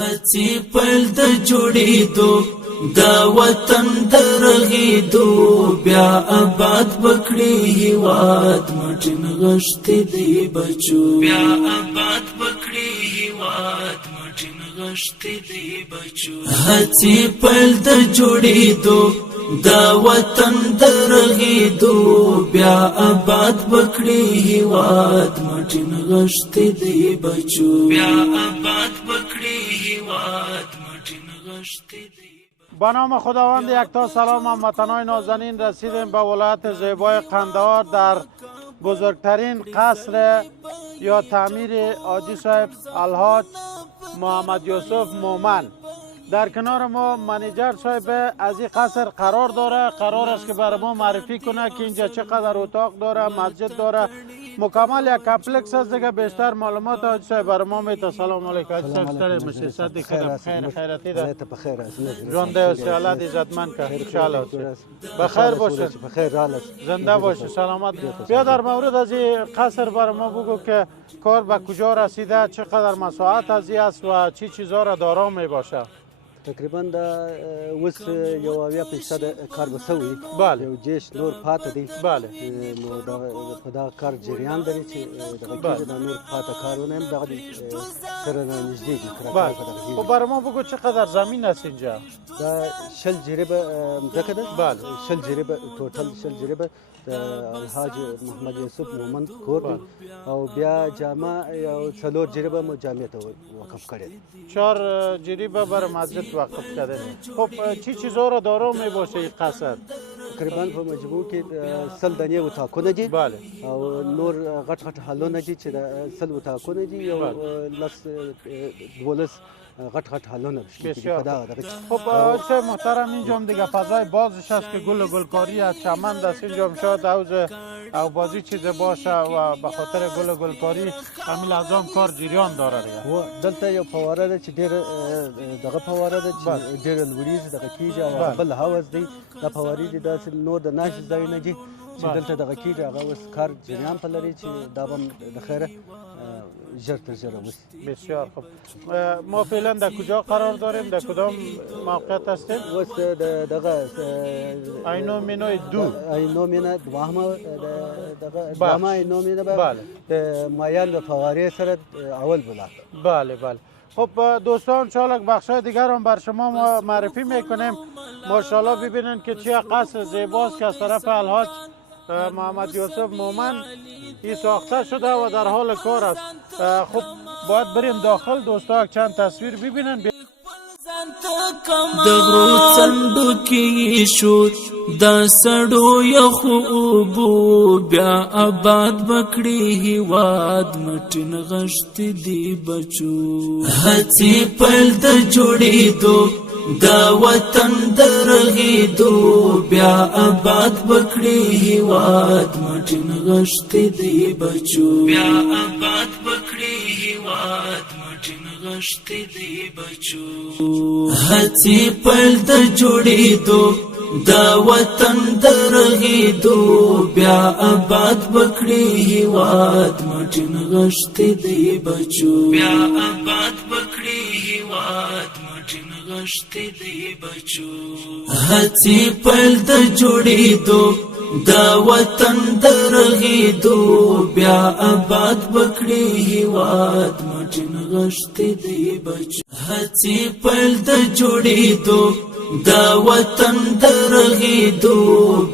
هڅې پیل د جوړېدو دا وطن درغېدو بیا آباد بکړي هیواد مټین غشتې دی بچو بیا آباد بکړي هیواد مټین غشتې دی بچو هڅې پیل د جوړېدو دا وطن درغېدو بیا آباد بکړي هیواد مټین غشتې دی بچو بیا آباد بکړي هیواد مټین غشتې دی. با نام خداوند یکتا سلام هموطنان نازنین، رسیدیم به ولایت زیبای قندهار در بزرگترین قصر یا تعمیر حاجی صاحب الحاج محمد یوسف مومن. در کنار ما منیجر صاحب از این قصر قرار است که برای ما معرفی کنه که اینجا چقدر اتاق داره، مسجد داره، مکمل یک کمپلکس است دیگه. بیشتر معلومات حاجی صاحب برای ما میده. سلام علیکم حاجی صاحب. سلام میشه صد خیر خیراتی ده بخیر است جان ده سلامت عزتمند که ان شاء الله بخیر باشه، بخیر حال است، زنده باشه، سلامت. بیا در مورد از این قصر برای ما بگو که کار به کجا رسیده، چقدر مساحت از این است و چی چیزا را دارا می باشه. تقریبا دا اوس یو اویا فیصد کار بسوي. بله. یو جیش نور پاتې دی. بله. نو دا کار جریان لري چې دغه کې دا نور پاتې کارونه هم دغه سره نږدې دي. بله. خب برای ما بگو چقدر زمین است اینجا؟ دا 60 جریبه ځمکه ده. بله. 60 جریبه ټوټل 60 جریبه د الحاج محمد یوسف مومن کور دی او بیا جامع یو 4 جریبه مو جامع ته وقف کړی. 4 جریبه بر مسجد وقف کرده. خب چی چیزا را دارا می باشه این قصر؟ تقریبا په مجموع کې 100 دانې اتاقونه دي. بله. او نور غټ حالونه دي چې 100 اتاقونه دي یو لس 12 غټ حالونه دي. خب آقای محترم اینجا هم دیگه فضای بازش است که گل و گلکاری از چمن است. اینجا هم شاید حوض او بازی چیز باشه و به خاطر گل و گلکاری همین لازم کار جریان داره دیگه. و دلته یو فواره ده چې ډېر دغه فواره ده چې ډېر لوړیږي دغه کېږي او بل حوض دی. دا فوارې دي داسې نور د ناشې ځایونه دي چې دلته دغه کېږي. هغه اوس کار جریان په لري چې دا به د خیره ژر تر ژره وشي. بسیار خوب. ما فعلا در کجا قرار داریم؟ در کدام موقعیت هستیم؟ اوس دغه اینومینوی دو اینومینه دوامه دوامه اینومینه به مایل به فواره سر اول بلند. بله بله. خب دوستان شالک بخشای دیگر هم بر شما ما معرفی میکنیم. ماشاءالله ببینن که چه قصر زیباست که از طرف الحاج محمد یوسف مومن این ساخته شده و در حال کار است. خب باید بریم داخل دوستا چند تصویر ببینن. دغرو څنډو کې شو دا سړو یخو اوبو بیا آباد بکړي هیواد مټین غشتې دی بچو هڅې پیل د جوړېدو دا وطن درغېدو بیا آباد بکړي هیواد مټین غشتې دی بچو بیا آباد بکړي هیواد مټین غشتې دی بچو هڅې پیل د جوړېدو دا وطن درغېدو بیا آباد بکړي هیواد مټین غشتې دی بچو بیا آباد بکړي هیواد مټین غشتې دی بچو هڅې پیل د جوړېدو دا وطن درغېدو بیا آباد بکړي هیواد مټین غشتې دی بچو هڅې پیل د جوړېدو دا وطن درغېدو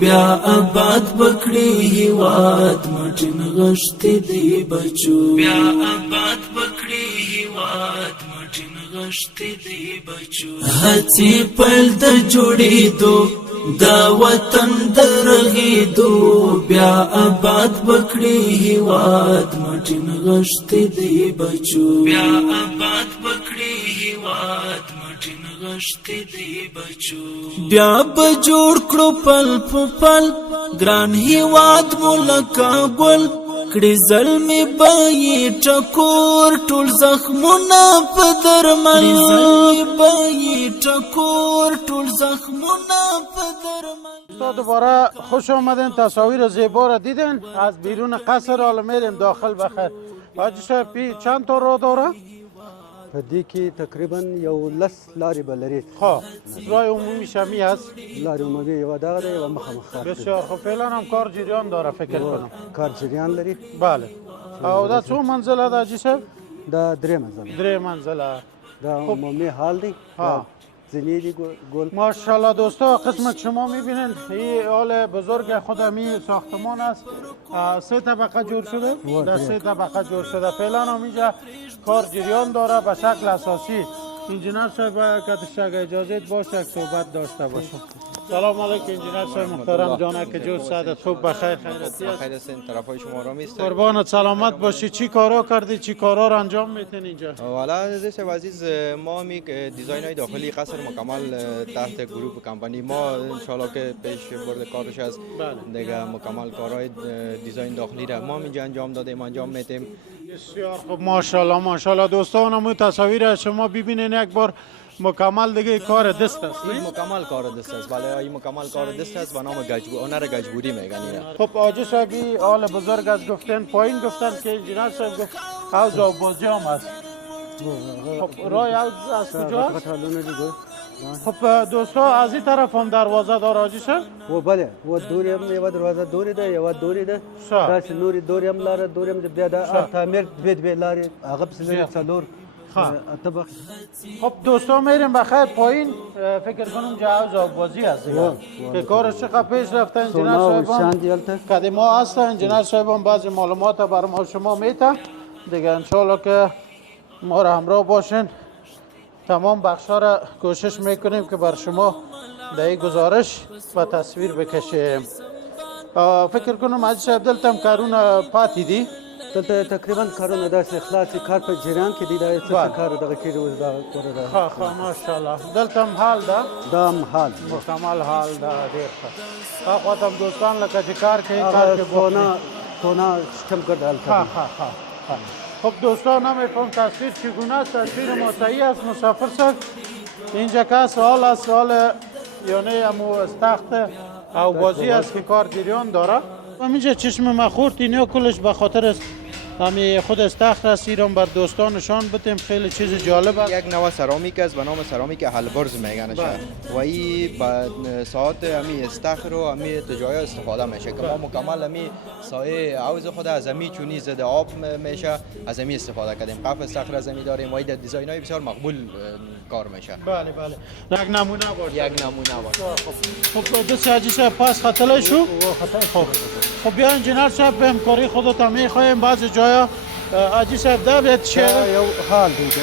بیا آباد بکړي هیواد مټین غشتې دی بچو بیا آباد بکړي هیواد مټین غشتې دی بچو هڅې پیل د جوړېدو دا وطن درغېدو بیا آباد بکړي هیواد مټین غشتې دی بچو بیا آباد بکړي هیواد مټین غشتې دی بچو بیا به جوړ کړو پل په پل ګران هیواد مو لکه ګل کړي زلمي به یې ټکور ټول زخمونه په درمل به یې ټکور ټول زخمونه په درمل. دوباره خوش آمدین. تصاویر زیبا را دیدین از بیرون قصر. حالا میریم داخل. بخیر حاجی صاحب چند تا راه داره؟ په دې کې تقریبا یو 10 لارې به لري. خب راه عمومی شمی هست؟ لارې عمومي یوه دغه ده، یوه مخامخ ښار دی. بسیار خب فعلا هم کار جریان داره فکر کنم. کار جریان لري. بله. او دا څو منزله ده حاجی صاحب؟ دا 3 منزله. 3 منزله. دا عمومی حال دی. ها. زینی دی گل. ماشاءالله دوستا قسمت شما میبینید این حال بزرگ خود همی ساختمان است. 3 طبقه جور شده. در 3 طبقه جور شده. فعلا هم اینجا کار جریان داره به شکل اساسی. انجینر صاحب کتش اگه اجازه باشه صحبت داشته باشم. سلام علیکم انجینر صاحب محترم جانک جو سعادت خوب بخیر خیرتی است. خیر هستین طرفای شما را میست. قربانت سلامت باشی. چی کارا کردی چی کارا رو انجام میتین اینجا؟ والا عزیز عزیز ما می دیزاین های داخلی قصر مکمل تحت گروه کمپانی ما ان شاء الله که پیش برد کارش است. دیگه مکمل کارهای دیزاین داخلی را ما اینجا انجام دادیم انجام میتیم. بسیار خوب ماشاءالله ماشاءالله دوستان همون تصاویر شما ببینین یک بار مکمل دیگه کار دست است. این مکمل کار دست است. بله این مکمل کار دست است به نام هنر گجبوری میگن اینا. خب حاجی صاحبی آل بزرگ از گفتن پایین گفتن که انجینر صاحب گفت حوض آبازی هم هست. خب راه حوض از کجا هست؟ خب دوستا از این طرف هم دروازه داره حاجی صاحب؟ و بله و دوری هم یوه دروازه دوری ده یوه دوری ده. داسې نورې دوری هم لاره دوری هم بیا د تعمیر دوی لارې هغه پسې لري 4 اته بخش. خب دوستا میریم بخیر پایین فکر کنم جا حوض آبازی هست که کارش چقدر پیش رفته انجینر صاحب قدیما هست. انجینر صاحب هم بعضی معلومات برای ما شما میته دیگه انشالله که ما را همراه باشین. تمام بخشا را کوشش میکنیم که بر شما در این گزارش و تصویر بکشیم. فکر کنم عزیز صاحب دلتم کارونه پاتی دی؟ دلته تقریبا کارونه داسې خلاصي کار په جریان کې دی. دا څه کار دغه کېږي اوس دا کوره ده. ښه ماشاءالله دلته هم حال ده؟ دا هم حال مکمل حال ده ډېر ښه. هاخوا هم دوستان لکه چې کار کوي کار کې سونا شکم کرده هلته. خب دوستان نمیفهم تصویر چگونه است. تصویر ما صحیح است مسافر صاحب. اینجا که سوال است سوال یعنی امو استخت او بازی است که کار جریان داره. همینجا چشم ما خورد اینیا کلش به خاطر است همی خود استخر است. ایران بر دوستان نشان بدیم خیلی چیز جالب است. یک نوع سرامیک است به نام سرامیک هلبرز میگنش و این به ساعت همی استخر و همی جای استفاده میشه که ما مکمل همی سایه حوض خود از همی چونی زده آب میشه از همی استفاده کردیم. قف استخر از همی داریم و این دیزاین های بسیار مقبول کار میشه. بله یک نمونه باشه. یک نمونه باشه. خب دست حاجی صاحب پاس خطله شو؟ خب بیا انجینر صاحب به همکاری خودت هم میخوایم بعضی جایا حاجی صاحب ده بیت چه؟ یو حال دیگه.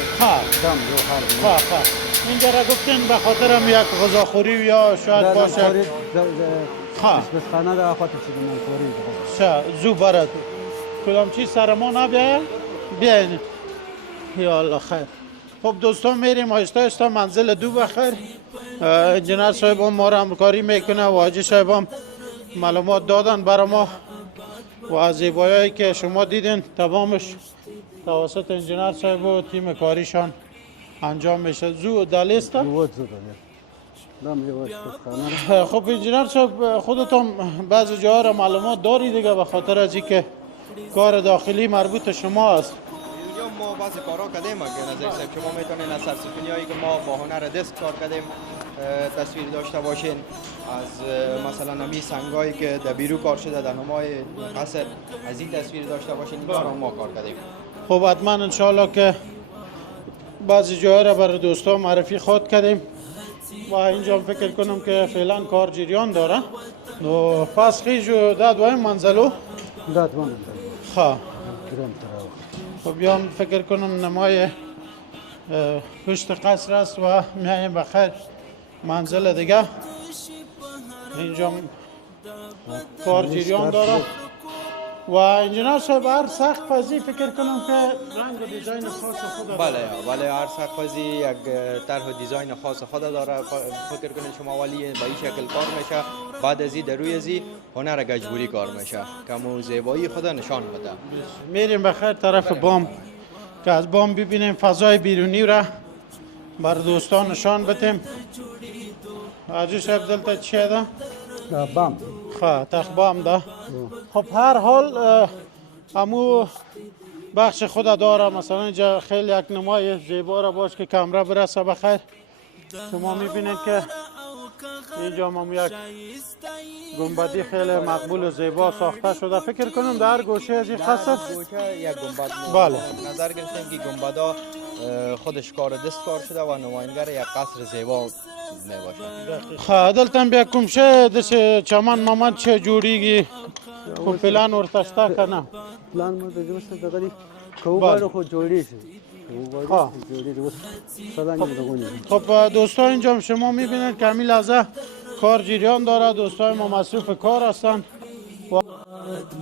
دم یو حال دیگه. اینجا را گفتین به خاطر هم یک غذاخوری یا شاید باشه. بسخانه ده آخوات چیدمان خوری. زو برد. کدام چیز سر ما نبیه؟ بیاین. یا الله خیر. خب دوستان میریم آهسته آهسته منزل 2 بخیر. انجینر صاحب هم ما را همکاری میکنه و حاجی صاحب هم معلومات دادن برای ما و از زیبایی‌هایی که شما دیدین تمامش توسط انجینر صاحب و تیم کاریشان انجام میشه. زو دلیسته؟ خب انجینر صاحب خودتون بعضی جاها را معلومات داری دیگه به خاطر از اینکه کار داخلی مربوط شما است. ما بعضی کارا کردیم که نظر صاحب شما میتونین از سرسفینیایی که ما با هنر دست کار کردیم تصویر داشته باشین از مثلا نمی سنگایی که در بیرو کار شده در نمای قصر از این تصویر داشته باشین. این کارا ما کار کردیم. خب حتما انشالله که بعضی جاها را برای دوستان معرفی خود کردیم و اینجا فکر کنم که فعلا کار جریان داره. و پس خیجو دویم منزلو خواه خب بیام فکر کنم نمای پشت قصر است و میایم بخیر منزل دیگه. اینجا کار جریان داره و انجینر صاحب هر سقف پزی فکر کنم که رنگ و دیزاین خاص خود داره. بله هر سقف پزی یک طرح و دیزاین خاص خود داره. فکر کنید شما ولی به این شکل کار میشه. بعد از این در روی از هنر گجبوری کار میشه که مو زیبایی خود نشان بده. میریم بخیر طرف بام که از بام ببینیم فضای بیرونی را بر دوستان نشان بدیم. حاجی صاحب دلته چیه ده؟ بام. خواه تخت بام ده. خب هر حال امو بخش خود داره. مثلا اینجا خیلی یک نمای زیبا را باش که کمره برسه بخیر. شما میبینید که اینجا ما یک گنبدی خیلی مقبول و زیبا ساخته شده. فکر کنم در گوشه از این قصر گوشه یک گنبد بله نظر گرفتیم که گنبدا خودش کار دست کار شده و نماینگر یک قصر زیبا میباشه. خب دلتم بیا کمشه دست چمن مامد چه جوړیږي خو پلان ورته شته که نه؟ پلان مو د جوړ څه دغه کوبارو خو جوړی شي ها. جوړی اوس سلام دغونی. خب دوستان اینجا شما میبینید که همین لحظه کار جریان داره. دوستای ما مصروف کار هستن.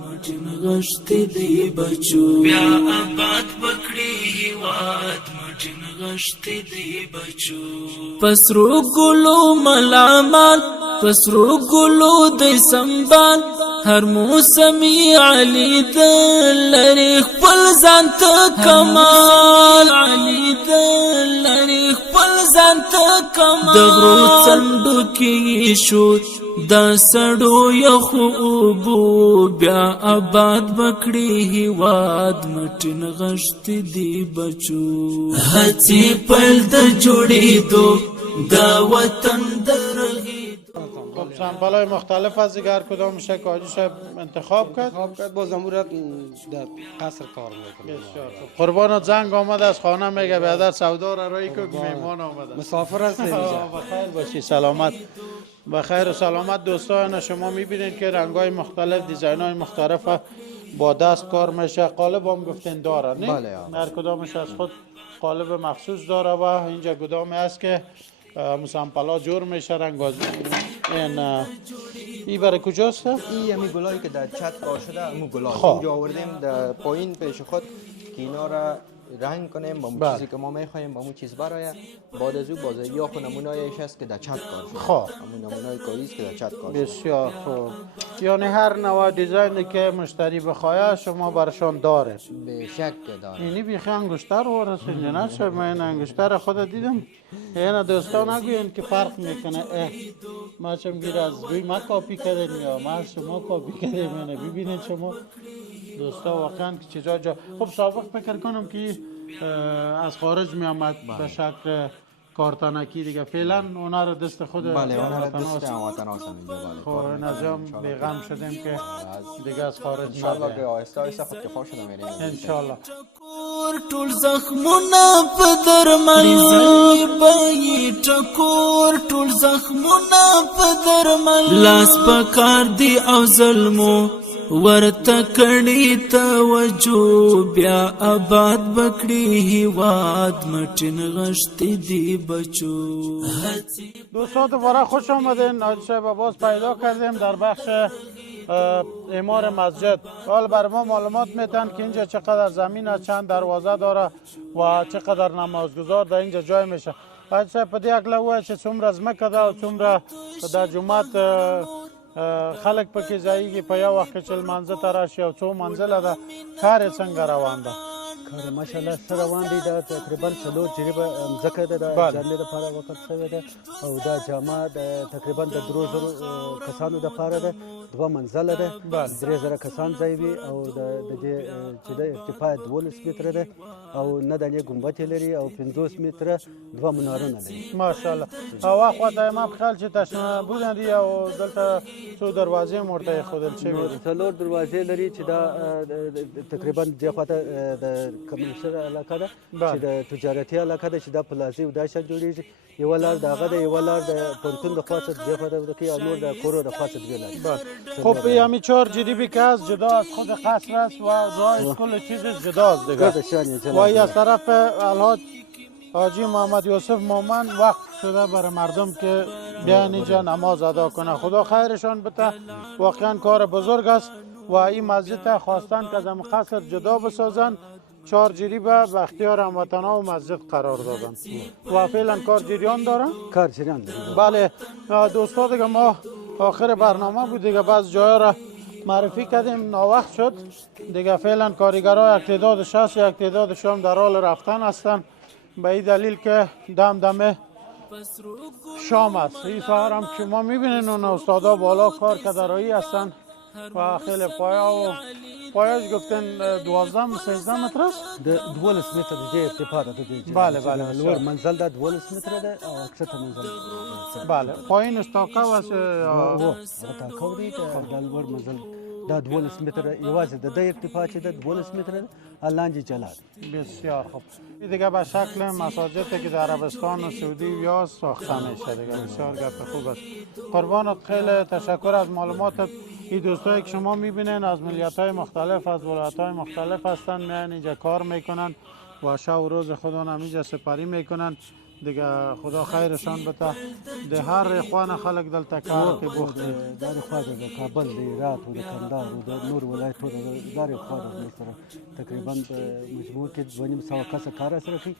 مټن غشتي دی بچو بیا آباد بکړي هیواد مټن غشتي دی بچو پسرو ګلو ملامت پسرو ګلو د سنبال هر موسمي علي د لری خپل ځان ته کمال علي د لری خپل ځان ته کمال د غرو څنډو کې شو دا سړو یخو اوبو بیا آباد بکړي هیواد مټن غشتي دی بچو هڅې پیل د جوړېدو دا وطن درغېدو. خب سمپلای مختلف از دیگر کدام میشه که حاجی صاحب انتخاب کرد؟ باز امورات در قصر کار میکنه. بسیار خوب. قربانت زنگ آمده از خانه میگه بیادر سودا را رایی که میمان آمده مسافر هست اینجا. بخیر باشی سلامت. بخیر و سلامت دوستان. شما میبینید که رنگ‌های مختلف دیزاین‌های مختلف با دست کار میشه. قالب هم گفتین داره نه؟ بله. هر کدامش از خود قالب مخصوص داره و اینجا گدامی است که مسامپلا جور میشه. رنگاز این برای کجاست؟ این همی گلایی که در چت کار شده همون گلا خب. اینجا آوردیم در پایین پیش خود که اینا را رنگ کنیم با اون چیزی که ما میخوایم با اون چیز برای بعد از او باز یا خود نمونه‌ایش هست که در چت کار شده. خب. همون نمونه کاری است که در چت کار شده. بسیار خوب. یعنی هر نوع دیزاینی که مشتری بخواه شما برشان داره. به شک که داره. اینی بیخی انگشتر ورسید نه چه من انگشتر خود دیدم. اینا دوستان نگوین که فرق میکنه. ما چم گیر از روی ما کاپی کردیم یا ما از شما کاپی کردیم. یعنی ببینید شما دوستا واقعا که چیزا جا. خب سابق فکر کنم که از خارج می آمد به شکل کارتانکی دیگه. فعلا اونا رو دست خود بله اونا را هموطناست. دست هموطناست اینجا. بله. خب این از هم بیغم شدیم که دیگه از خارج انشالله که نده. آهسته آهسته خود کفا شده میریم. انشالله. ټکور ټول زخمونه په درمل بای ټکور ټول زخمونه په درمل لاس پکار دی او ظلمو ورته کړي توجه بیا آباد بکړي هیواد مټن غشتي دی بچو. دوستان دوباره خوش آمدین. حاجی صاحب باز پیدا کردیم در بخش اعمار مسجد. حال بر ما معلومات میتن که اینجا چقدر زمین است، چند دروازه داره و چقدر نمازگزار در اینجا جای میشه. حاجی صاحب په دې اکله وایي چې څومره ځمکه ده او څومره د جومات خلک پکې ځایږي په یو وخت کې چې لمانځه ته راشي او څو منزله ده. کار یې څنګه روان ده؟ کار ماشاءالله سره روان دی. دا تقریبا 4 جریبه ځمکه ده د جامع لپاره وقف شوې ده او دا جامع تقریبا د 3000 کسانو لپاره ده. 2 منزله ده. 3000 کسان ځای وي او د دې چې د ارتفاع 12 متره ده او نه دانې ګمبد لري او 50 متره 2 منارونه لري. ماشاءالله. او اخوا ته ما په خیال چې تشنابونه دي او دلته څو دروازې هم ورته ایښودل شوي دي. 4 دروازې لري چې دا تقریبا دې خواته د کمرشل علاقه ده چې د تجارتي علاقه ده چې دا پلازي او دا شان جوړیږي. یو لار د هغه د یو لار د پونتون د خواصه دې خواته کې او نور د کورو د خواصه دې لري. خب همین 4 جریبی که از جدا از خود قصر است و راه کل چیز جداست دیگه. و از طرف الحاج حاجی محمد یوسف مومن وقت شده برای مردم که بیان اینجا نماز ادا کنه. خدا خیرشان بده. واقعا کار بزرگ است و این مسجد خواستن که از قصر جدا بسازن. 4 جریبه به اختیار هموطنان و مسجد قرار دادن و فعلا کار جریان داره. کار جریان داره. بله دوستان دیگه ما آخر برنامه بود دیگه. بعض جاها را معرفی کردیم ناوقت شد دیگه. فعلا کارگرها یک تعدادش هست، یک تعدادش هم در حال رفتن هستن به این دلیل که دم شام است. این سهر هم شما میبینین اون استادا بالا کار کدرایی هستن و خیلی پایا و پایش گفتن 12 13 متر است؟ د 12 متر د ارتفاع ده د بله بله لوړ منزل ده 12 متره ده او اکثر منزل بله پایین استاکا و هغه تاکو دی د لوړ منزل دا 12 متره یوازې د ارتفاع چې ده 12 متره لاندې جلا ده. بسیار خوب. دیگه به شکل مساجدی که در عربستان و سعودی یا ساخته میشه دیگه. بسیار گپ خوب است. قربانت، خیلی تشکر از معلوماتت. این دوستایی که شما میبینین از ملیت‌های مختلف، از ولایت‌های مختلف هستن، میان اینجا کار میکنن و شب و روز خودشون همینجا سپری میکنن دیگه. خدا خیرشان بده. ده هر خوان خلق دلته کار که بوخت در خوا د کابل د هرات و د کندهار و د نور ولایتونو در خوا د سره تقریبا په مجموع کې 2.5 کسه کار سره کوي.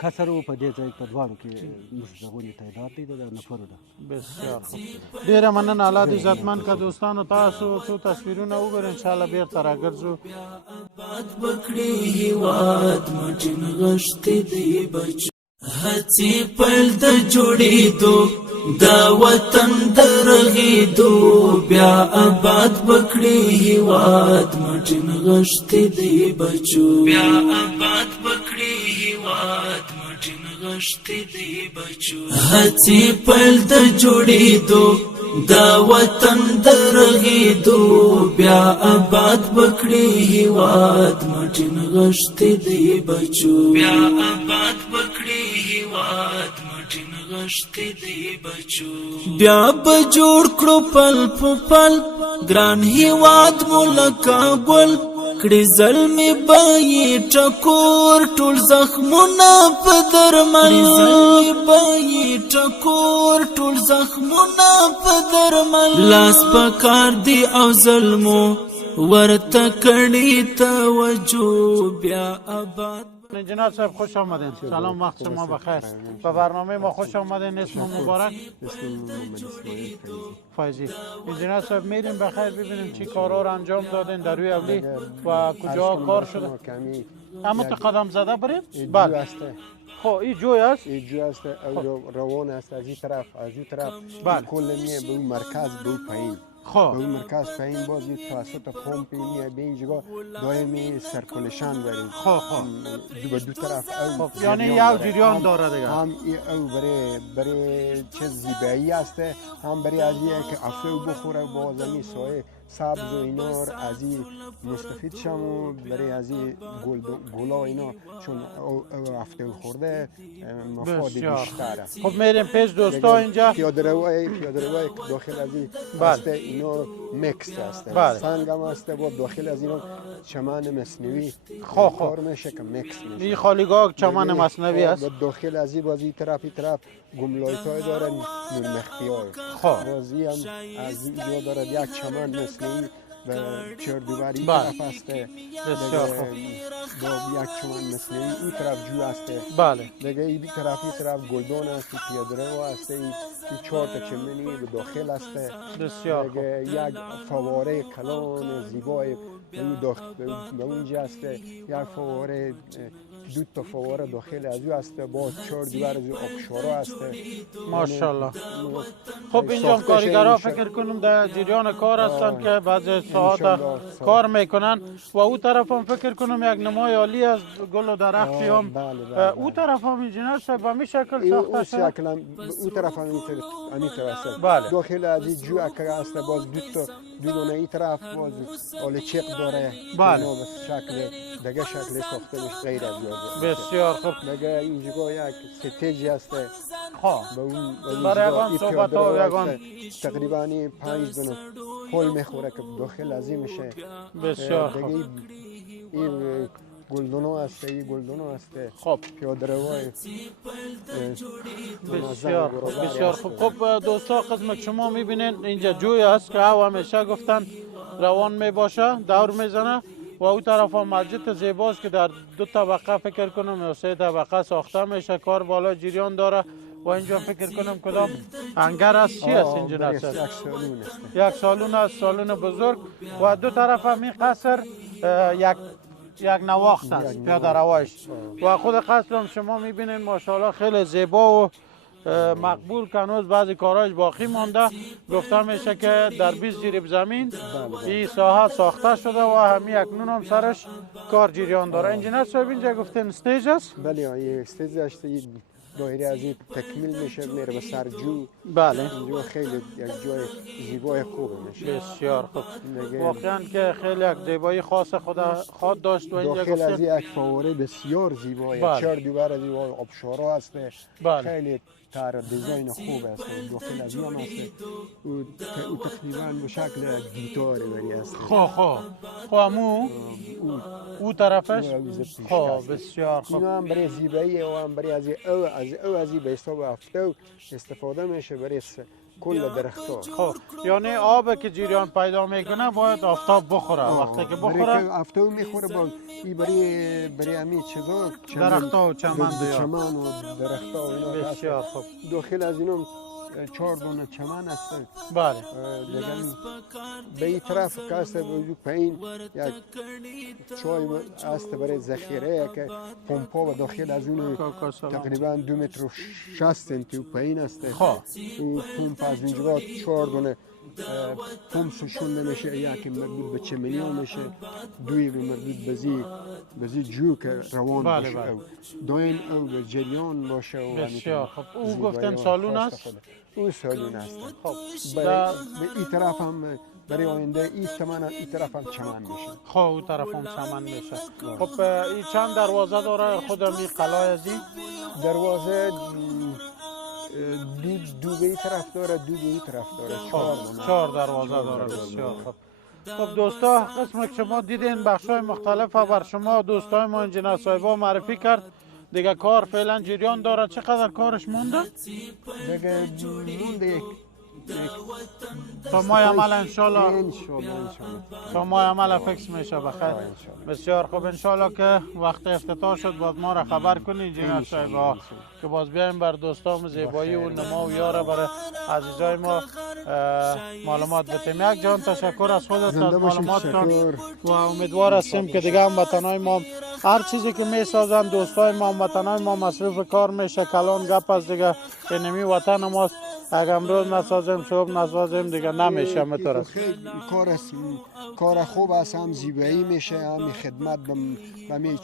کسر و په دې ځای په دواړو کې موږ دغونې تعداد دی د نفرو ده. بسیار خوب. ډیره مننه. الله دې عزتمند که دوستانو تاسو څو تصویرونه وګورئ ان شاء الله بیرته راګرځو. آباد بکړي هیواد مټین غشتي دی بچ هڅې پیل د جوړېدو دا وطن د رغېدو بیا آباد بکړي هیواد مټین غشتي دی بچو بیا آباد بکړي هیواد مټین غشتي دی بچو هڅې پیل د جوړېدو دا وطن د رغېدو بیا آباد بکړي هیواد مټین غشتي دی بچو بیا آباد بکړي هیواد مټین غشتي دی بچو بیا به جوړ کړو پل په پل ګران هیواد مو لکه ګل کړي زلمي بای ټکور ټول زخمونه په درمل زلمي بای ټکور ټول زخمونه په درمل لاس پکار دی او ظلمو ورته کړي توجه بیا آباد. انجینر صاحب خوش آمدین. سلام، وقت شما بخیر. به برنامه ما خوش آمدین. اسم مبارک؟ اسم محمد اسماعیل فایزی. انجینر صاحب میریم بخیر ببینیم چی کارا رو انجام دادین در روی اولی و کجا کار شده. اما تو قدم زده بریم؟ بله. خب این جوی است؟ این جوی است او روان است از این طرف از این طرف. بله. کل میه به اون مرکز به اون پایین. خب به اون مرکز پایین باز توسط پمپ میه به اینجا دائمی سرکولشن بریم. خب به دو طرف او خب یعنی یو جریان داره دیگه. هم او برای چه زیبایی است، هم برای از که افسو بخوره باز این سایه سبز و اینا از این مستفید شم و برای از این گلا اینا چون او افته خورده مفاد بیشتره. خب میریم پیش دوستا اینجا. پیاده روی داخل از این است اینا مکس است. سنگ هم است با داخل از اینا چمن مصنوعی کار میشه که مکس میشه. این خالیگاه چمن مصنوعی است. داخل از این بازی طرف گملایت‌های داره نور مخفی‌های. بازی هم از اینجا داره یک چمن مصنوعی به چهاردیواری طرف است. بسیار خوب. با یک چمن مصنوعی این طرف جو است. بله. دیگه این طرف گلدان است، پیاده رو است، این 4 تا چمنی به داخل است. بسیار خوب. دیگه یک فواره کلان زیبای به اونجا است. یک فواره دو تا فواره داخل از او است با 4 دیوار از آبشارا است. ماشاءالله. خب اینجا کارگرها فکر کنم در جریان کار هستند که بعضی ساعت کار میکنن و او طرف هم فکر کنم یک نمای عالی از گل و درختی هم. او طرف هم انجینر صاحب به می شکل ساخته شده. او طرف هم همین طرف است. بله. داخل از این جو اکر است باز دو دونه این طرف باز آل چق داره. بله. شکل دیگه شکل ساخته میشه غیر از بسیار خوب. دیگه اینجا یک ستیجی است. خب. به اون برای یگان صحبت ها و یگان تقریبا 5 دونه پل میخوره که داخل از این میشه. بسیار خوب. این گلدونو است، این گلدونو است. خب. پیاده روی بسیار خوب. خب دوستا قسمت شما میبینین اینجا جوی است که او همیشه گفتن روان میباشه دور میزنه و او طرف هم مسجد زیباست که در 2 طبقه فکر کنم یا 3 طبقه ساخته میشه. کار بالا جریان داره و اینجا فکر کنم کدام انگر است. چی است اینجا؟ یک سالون است، سالون بزرگ و 2 طرف هم این قصر یک نواخت است پیاده رویش و خود قصر هم شما میبینین ماشاءالله خیلی زیبا و مقبول که هنوز بعضی کارهایش باقی مانده. گفته میشه که در 20 جریب زمین این ساحه ساخته شده و همین اکنون هم سرش کار جریان داره. انجینر صاحب اینجا گفتن استیج است؟ بله این استیج است، این دایره از این تکمیل میشه میره به سرجو. بله اینجا خیلی یک جای زیبای خوب میشه. بسیار خوب. دیگه واقعا که خیلی یک زیبایی خاص خود داشت و اینجا داخل از گفتن یک فواره بسیار زیبایی، بله. 4 دیوار از این آبشارا هست، بله. خیلی طرح دیزاین خوب است. داخل از این هم هست او تقریبا به شکل گیتار ولی است. خب امو او طرفش خب بسیار خوب. اینا هم برای زیبایی و هم برای از این به حساب هفته استفاده میشه برای کل درخت‌ها. خب یعنی آب که جریان پیدا میکنه باید آفتاب بخوره. وقتی که بخوره برای که هفته میخوره با این برای همین چیزا درخت‌ها و چمن چمن و درخت‌ها و اینا بسیار خوب. داخل از اینا 4 دونه چمن هست. بله دیگه به این طرف که هست به پایین یک چای هست برای ذخیره که پمپا و داخل از اون تقریبا 2 متر و 60 سانتی و پایین هست. خب اون پمپ از اینجا 4 دونه پمپ سوشون نمیشه، یکی مربوط به چمنیا میشه، دوی مربوط به زی جو که روان باشه. دوین او به جریان باشه. بسیار خب. او گفتن سالون است؟ او سالون است. خب به این طرف هم برای آینده این طرف هم چمن میشه. خب اون طرف هم چمن میشه. خب این چند دروازه داره خود می قلعه از این؟ دروازه دو به این طرف داره، دو به این طرف داره. 4 دروازه داره. بسیار خب. خب دوستا، قسم که شما دیدین بخشای مختلف بر شما دوستای ما انجینر صاحبا معرفی کرد. دیگه کار فعلا جریان داره. چقدر کارش مونده؟ دیگه مونده تا ماه عمل انشالله تا ماه عمل فکس میشه بخیر. بسیار خوب. انشالله که وقت افتتاح شد باز ما را خبر کنید انجینر صاحب که باز بیایم بر دوستام زیبایی و نما و یاره برای عزیزای ما معلومات بتیم. یک جان تشکر از خودت از معلوماتتان و امیدوار هستیم که دیگه هموطنای ما هر چیزی که میسازن دوستای ما هموطنای ما مصروف کار میشه. کلان گپ از دیگه اینمی وطن ماست. اگر امروز نسازیم صبح نسازیم دیگه نمیشه. مترس کار خوب است، هم زیبایی میشه، هم خدمت به می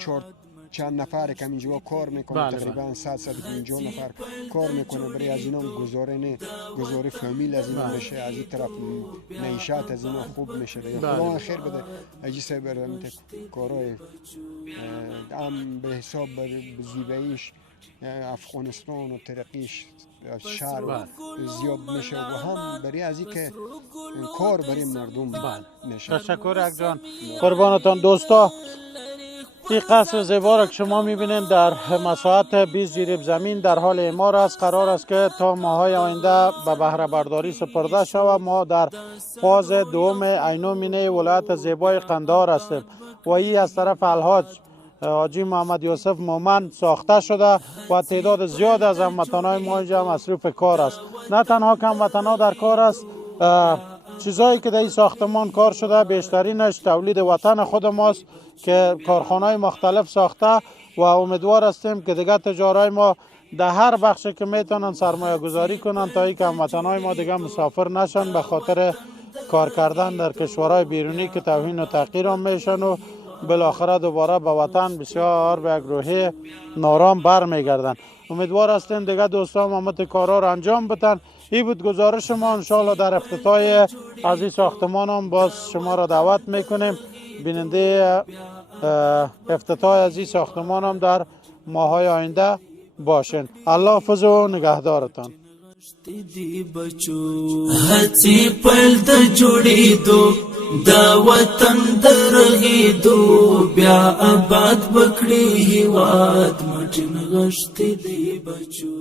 چند نفر که اینجا کار میکنه. تقریبا 150 نفر کار میکنه. برای از اینا گزاره فامیل از اینا بشه، از این طرف معیشت از اینا خوب میشه. خدا خیر بده. اجی سه برام کارای هم به حساب زیباییش افغانستان و ترقیش شهر زیاد میشه و هم برای از این که کار برای مردم میشه. تشکر یک جان. قربانتان دوستا، این قصر زیبا را که شما میبینید در مساحت 20 جریب زمین در حال اعمار است. قرار است که تا ماهای آینده به بهره برداری سپرده شود. ما در فاز دوم عینومینه ولایت زیبای قندهار هستیم و این از طرف الحاج حاجی محمد یوسف مومن ساخته شده و تعداد زیاد از هموطنان ما اینجا مصروف کار است. نه تنها که هموطنان در کار است، چیزایی که در این ساختمان کار شده بیشترینش تولید وطن خود ماست که کارخانه‌های مختلف ساخته و امیدوار هستیم که دیگه تجارای ما در هر بخشی که میتونن سرمایه گذاری کنن تا اینکه هموطنان ما دیگه مسافر نشن به خاطر کار کردن در کشورهای بیرونی که توهین و تحقیر هم میشن و بالاخره دوباره به وطن بسیار به یک روحیه نارام برمیگردن. امیدوار هستیم دیگه دوستان همت کارا رو انجام بدن. این بود گزارش ما. انشالله در افتتاح از این ساختمان هم باز شما را دعوت میکنیم بیننده افتتاح از این ساختمان هم در ماهای آینده باشین. الله حافظ و نگهدارتان. هڅې پیل د جوړېدو دا وطن د رغېدو بیا آباد بکړي هېواد مټ نغښتې دی بچو.